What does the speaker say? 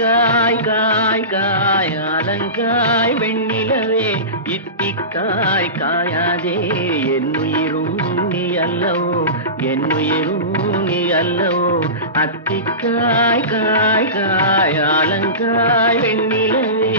காய் காய் காய் அலங்காய் வெண்ணிலவே இத்திக்காய் காயாதே என்னுயிரும் நீ அல்லவோ என்னுயிரும் நீ அல்லவோ அத்திக்காய் காய் காய் அலங்காய் வெண்ணிலவே